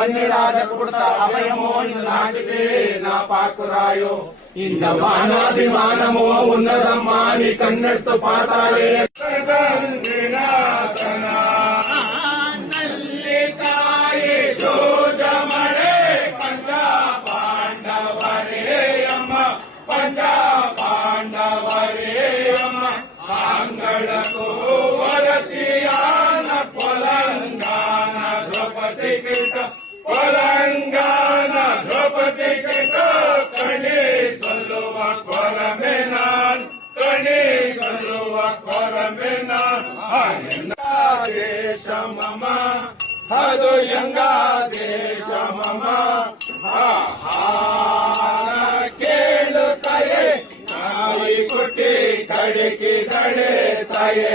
వన్యరాజ కుర్త అభయమో నాటితే నా పాకురాయో ఇంద మానాభిమానమో ఉన్నదమ్మా నీ కన్నెట్టు పాతాలే నల్లికాయే జోజమಳೆ పంచ పాండవరే అమ్మ పంచ పాండవరే అమ్మ ఆంగళకు వరతియాన పొలంగాన ద్రౌపದಿ ಕಿಟ పొలంగాన ద్రౌపದಿ ಕಿಟ ಕಣಿ ಸಲ್ಲುವ ಕೊರಮೆ ನಾನ್ ಕಣಿ ಸಲ್ಲುವ ಕೊರಮೆ ನಾನ್ ದೇಶ ಮಮ ಅದು ಯಂಗ ದೇಶ ಮಮ ಕೇಳುತ್ತಾಯೇ ತಾಯಿ ಕೊಟ್ಟಿ ಕಡಕಿ ದಡೆ ತಾಯೇ